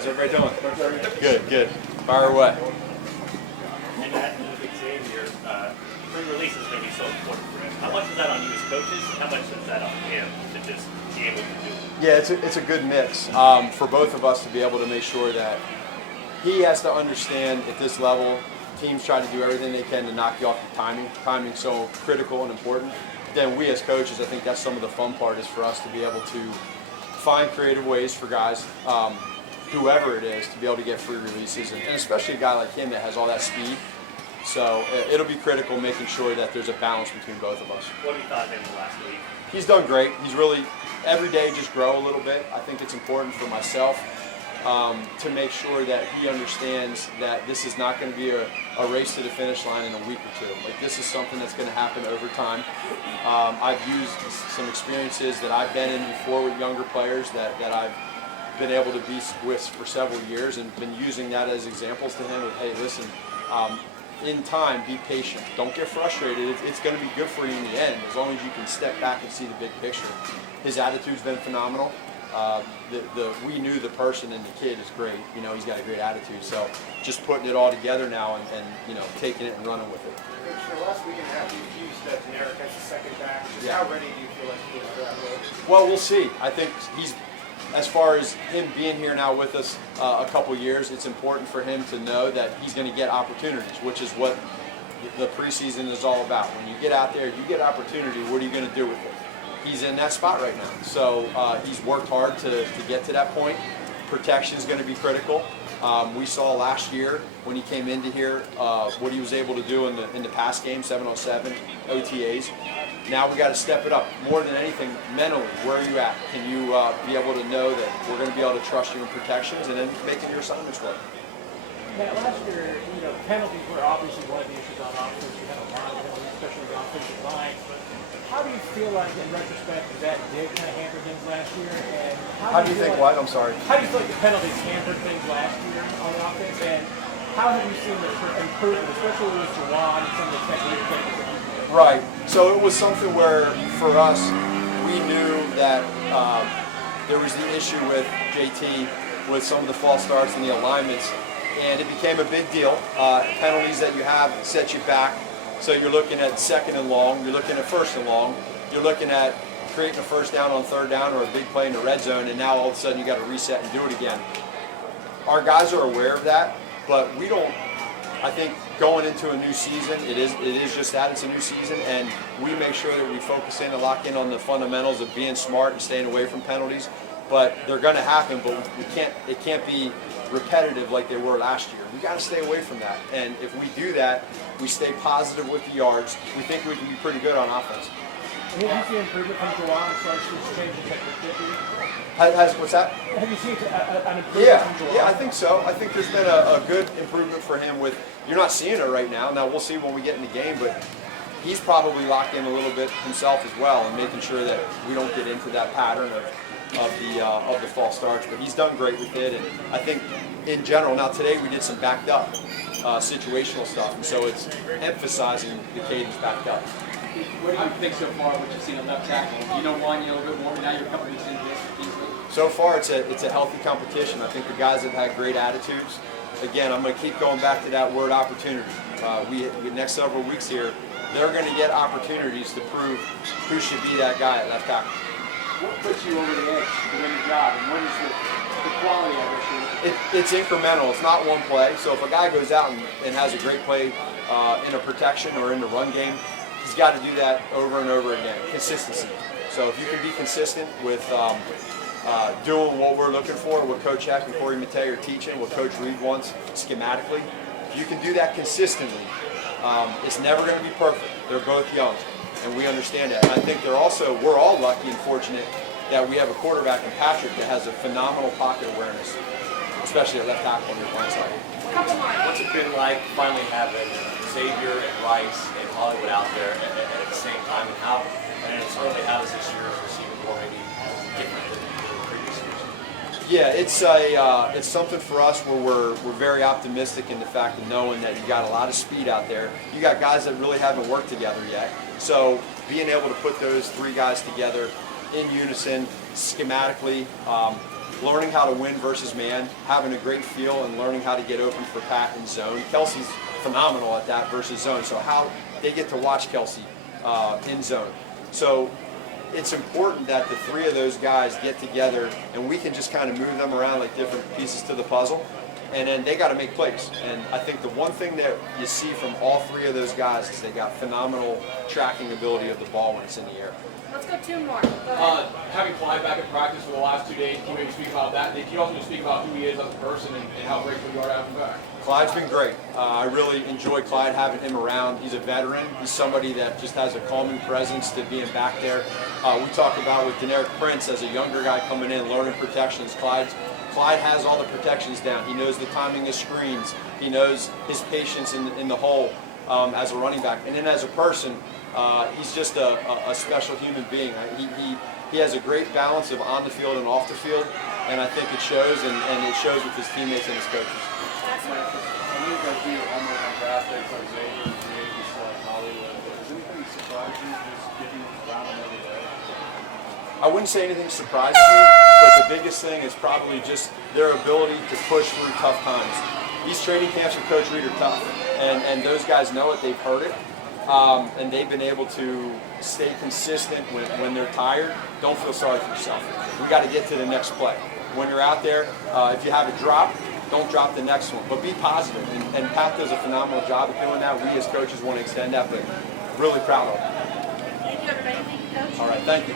How's everybody doing? Good, good. Fire away. And that big Xavier, free release is going to be so important for him. How much is that on you as coaches? How much is that on him to just be able to do it? Yeah, it's a good mix for both of us to be able to make sure that he has to understand at this level, teams try to do everything they can to knock you off your timing. Timing's so critical and important. Then we as coaches, I think that's some of the fun part is for us to be able to find creative ways for guys, whoever it is, to be able to get free releases, and especially a guy like him that has all that speed. So it'll be critical making sure that there's a balance between both of us. What have you thought of him last week? He's done great. He's really, every day just grow a little bit. I think it's important for myself to make sure that he understands that this is not going to be a race to the finish line in a week or two. Like, this is something that's going to happen over time. I've used some experiences that I've been in before with younger players that I've been able to be with for several years, and been using that as examples to him of, hey, listen, in time, be patient. Don't get frustrated. It's going to be good for you in the end, as long as you can step back and see the big picture. His attitude's been phenomenal. We knew the person, and the kid is great. You know, he's got a great attitude. So just putting it all together now and you know, taking it and running with it. Coach, last weekend after you used generic as a second back, just how ready do you feel like he is for that role? Well, we'll see. I think he's, as far as him being here now with us a couple years, it's important for him to know that he's going to get opportunities, which is what the preseason is all about. When you get out there, you get opportunity. What are you going to do with it? He's in that spot right now. So he's worked hard to get to that point. Protection is going to be critical. We saw last year when he came into here what he was able to do in the pass game, 7-on-7, OTAs. Now we got to step it up. More than anything, mentally, where are you at? Can you be able to know that we're going to be able to trust you in protections and then making your assignments work? Matt, last year, you know, penalties were obviously one of the issues on offense. You had a lot of penalties, especially the offensive line. How do you feel like, in retrospect, that did kind of hamper things last year? And how do you think what? I'm sorry. How do you feel like the penalties hampered things last year on the offense? And how have you seen the improvement, especially with Juwan and some of the technique things that he's doing? Right. So it was something where, for us, we knew that there was the issue with JT with some of the false starts and the alignments, and it became a big deal. Penalties that you have set you back. So you're looking at second and long, you're looking at first and long, you're looking at creating a first down on third down or a big play in the red zone, and now all of a sudden you got to reset and do it again. Our guys are aware of that, but we don't. I think going into a new season, it is just that, it's a new season, and we make sure that we focus in and lock in on the fundamentals of being smart and staying away from penalties. But they're going to happen, but it can't be repetitive like they were last year. We got to stay away from that, and if we do that, we stay positive with the yards, we think we can be pretty good on offense. And have you seen improvement from Juwan as far as his changing technique? What's that? Have you seen an improvement from Juwan? Yeah, I think so. I think there's been a good improvement for him with, you're not seeing it right now. Now we'll see when we get in the game, but he's probably locked in a little bit himself as well and making sure that we don't get into that pattern of the false starts. But he's done great with it, and I think in general, now today we did some backed up situational stuff, and so it's emphasizing the cadence backed up. What do you think so far, what you've seen on left tackle? You know one, you know a little bit more, but now you're a couple weeks into this. So far, it's a healthy competition. I think the guys have had great attitudes. Again, I'm going to keep going back to that word opportunity. We next several weeks here, they're going to get opportunities to prove who should be that guy at left tackle. What puts you over the edge to win the job, and what is the quality of it? It's incremental. It's not one play. So if a guy goes out and has a great play in a protection or in the run game, he's got to do that over and over again. Consistency. So if you can be consistent with doing what we're looking for, what Coach Heck and Corey Matei are teaching, what Coach Reed wants schematically, you can do that consistently. It's never going to be perfect. They're both young, and we understand that. And I think we're all lucky and fortunate that we have a quarterback in Patrick that has a phenomenal pocket awareness, especially at left tackle on your blind side. What's it been like finally having Xavier and Rice and Hollywood out there at the same time, and certainly how does this year's receiving more maybe different than the previous years? Yeah, it's something for us where we're very optimistic in the fact of knowing that you got a lot of speed out there. You got guys that really haven't worked together yet. So being able to put those three guys together in unison, schematically, learning how to win versus man, having a great feel and learning how to get open for Pat in zone. Kelsey's phenomenal at that versus zone, so how they get to watch Kelsey in zone. So it's important that the three of those guys get together and we can just kind of move them around like different pieces to the puzzle, and then they got to make plays. And I think the one thing that you see from all three of those guys is they got phenomenal tracking ability of the ball when it's in the air. Let's go two more. Go ahead. Having Clyde back in practice for the last 2 days, can you maybe speak about that? Can you also just speak about who he is as a person and how grateful you are to have him back? Clyde's been great. I really enjoy Clyde, having him around. He's a veteran. He's somebody that just has a calming presence to being back there. We talked about with Deneric Prince as a younger guy coming in, learning protections. Clyde has all the protections down. He knows the timing of screens. He knows his patience in the hole as a running back. And then as a person, he's just a special human being. He has a great balance of on the field and off the field, and I think it shows, and it shows with his teammates and his coaches. I know you guys do your homework on draft picks like Xavier, Davis, like Hollywood, but does anything surprise you just getting around them every day? I wouldn't say anything surprises me, but the biggest thing is probably just their ability to push through tough times. These training camps with Coach Reed are tough, and those guys know it, they've heard it, and they've been able to stay consistent when they're tired. Don't feel sorry for yourself. We got to get to the next play. When you're out there, if you have a drop, don't drop the next one, but be positive. And Pat does a phenomenal job of doing that. We as coaches want to extend that, but really proud of him. Thank you, everybody. Thank you, Coach. All right, thank you.